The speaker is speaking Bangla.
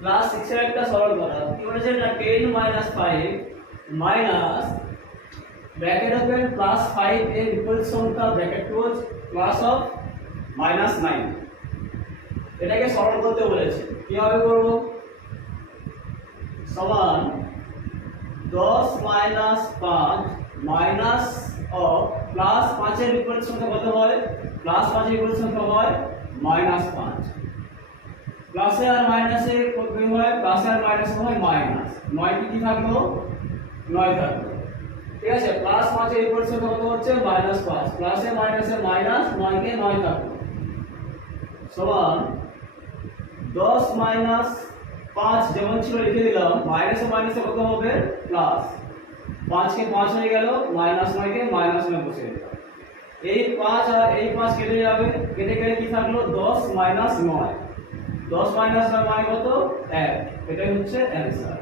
ক্লাস 6 এর একটা সরল করা কি বলেছে না 10 - 5 মাইনাস ব্র্যাকেট ওপেন প্লাস 5 এর বিপরীত সংখ্যা ব্র্যাকেট ক্লোজ প্লাস অফ -9 এটাকে সরল করতে বলেছে কিভাবে করব সমান 10 - 5 মাইনাস অফ প্লাস 5 এর বিপরীত সংখ্যা কত হয় প্লাস 5 এর বিপরীত সংখ্যা হয় -5 প্লাসে আর মাইনাসে কি হয় প্লাসে আর মাইনাসে হয় মাইনাস 9 কি থাকলো 9 থাকলো ঠিক আছে প্লাস 5 এর বিপরীত সংখ্যা কত হচ্ছে -5 প্লাসে মাইনাসে মাইনাস 9 কে 9 থাকলো সমান 10 - 5 যেমন ছিল লিখে দিলাম মাইনাসে মাইনাসে কত হবে প্লাস 5 কে 5 হয়ে গেল -9 কে -9 বসে দিলাম এই 5 আর এই 5 কেটে যাবে কেটে গেলে কি থাকলো 10 - 9 10 - 9 মানে কত 1 এটাই হচ্ছে অ্যানসার।